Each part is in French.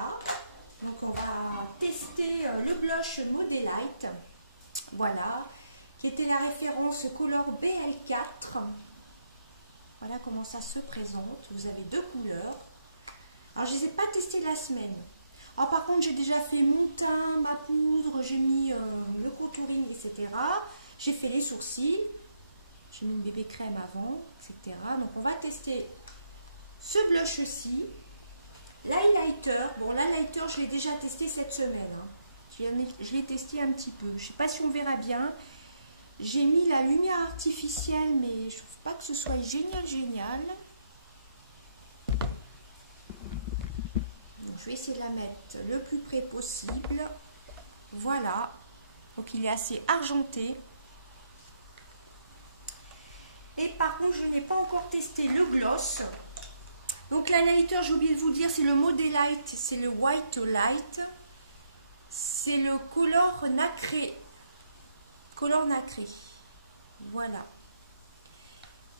voilà. Donc on va tester le blush Modelite. Voilà. Qui était la référence couleur BL4. Voilà comment ça se présente. Vous avez deux couleurs. Alors je ne les ai pas testés la semaine. Alors par contre j'ai déjà fait mon teint, ma poudre, j'ai mis le contouring, etc. J'ai fait les sourcils. J'ai mis une bébé crème avant, etc. Donc on va tester ce blush-ci. L'highlighter. Bon, l'highlighter je l'ai déjà testé cette semaine. Hein. Je l'ai testé un petit peu. Je ne sais pas si on verra bien. J'ai mis la lumière artificielle, mais je trouve pas que ce soit génial. Donc, je vais essayer de la mettre le plus près possible. Voilà. Donc il est assez argenté. Et par contre, je n'ai pas encore testé le gloss. Donc l'highlighter, j'ai oublié de vous dire, c'est le Modelite, c'est le White Light. C'est le Color Nacré. Color Nacré. Voilà.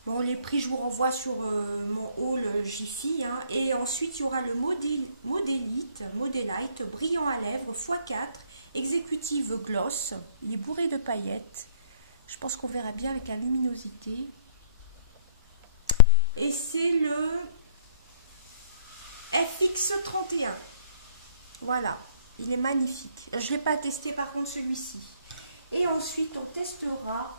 Bon, les prix, je vous renvoie sur mon haul Jiffy. Hein. Et ensuite, il y aura le Modelite brillant à lèvres x4, exécutive gloss. Il est bourré de paillettes. Je pense qu'on verra bien avec la luminosité. Et c'est le FX31. Voilà. Il est magnifique. Je ne l'ai pas testé par contre celui-ci. Et ensuite, on testera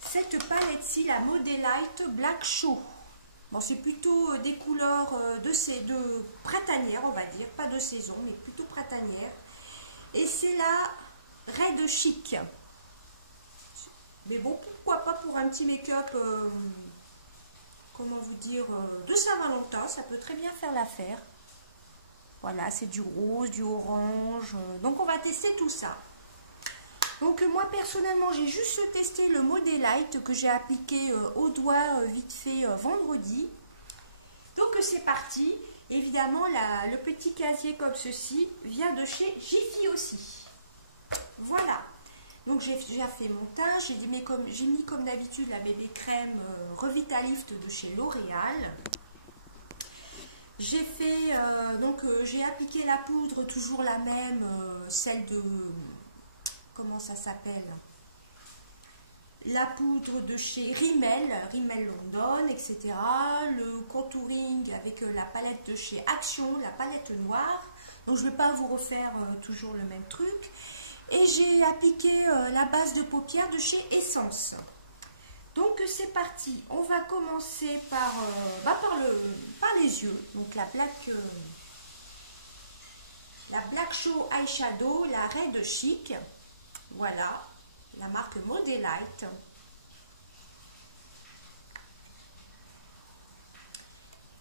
cette palette-ci, la Modelite Black Show. Bon, c'est plutôt des couleurs de printanière, on va dire. Pas de saison, mais plutôt printanière. Et c'est la Red Chic. Mais bon, pourquoi pas pour un petit make-up, comment vous dire, de Saint-Valentin. Ça peut très bien faire l'affaire. Voilà, c'est du rose, du orange. Donc, on va tester tout ça. Donc moi personnellement j'ai juste testé le Modelite que j'ai appliqué au doigt vite fait vendredi. Donc c'est parti. Évidemment le petit casier comme ceci vient de chez Jiffy aussi. Voilà. Donc j'ai déjà fait mon teint. J'ai mis comme d'habitude la bébé crème Revitalift de chez L'Oréal. J'ai fait j'ai appliqué la poudre toujours la même, celle de... Comment ça s'appelle? La poudre de chez Rimmel London, etc. Le contouring avec la palette de chez Action, la palette noire. Donc je ne vais pas vous refaire toujours le même truc. Et j'ai appliqué la base de paupières de chez Essence. Donc c'est parti. On va commencer par les yeux. Donc la Black Show Eyeshadow, la Red Chic. Voilà, la marque Modelite.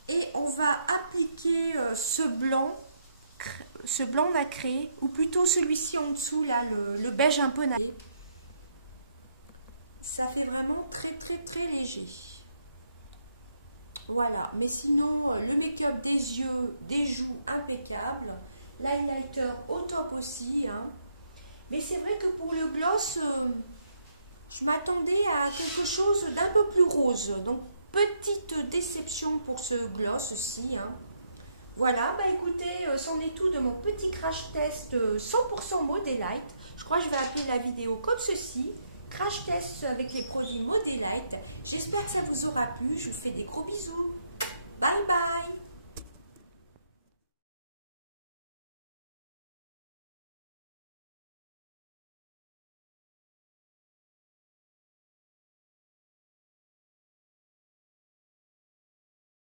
Et on va appliquer ce blanc nacré, ou plutôt celui-ci en dessous, là, le beige un peu nacré. Ça fait vraiment très léger. Voilà, mais sinon, le make-up des yeux, des joues, impeccable. L'highlighter au top aussi, hein. Mais c'est vrai que pour le gloss, je m'attendais à quelque chose d'un peu plus rose. Donc, petite déception pour ce gloss-ci. Hein. Voilà, bah écoutez, c'en est tout de mon petit crash test 100% Modelite. Je crois que je vais appeler la vidéo comme ceci. Crash test avec les produits Modelite. J'espère que ça vous aura plu. Je vous fais des gros bisous. Bye bye.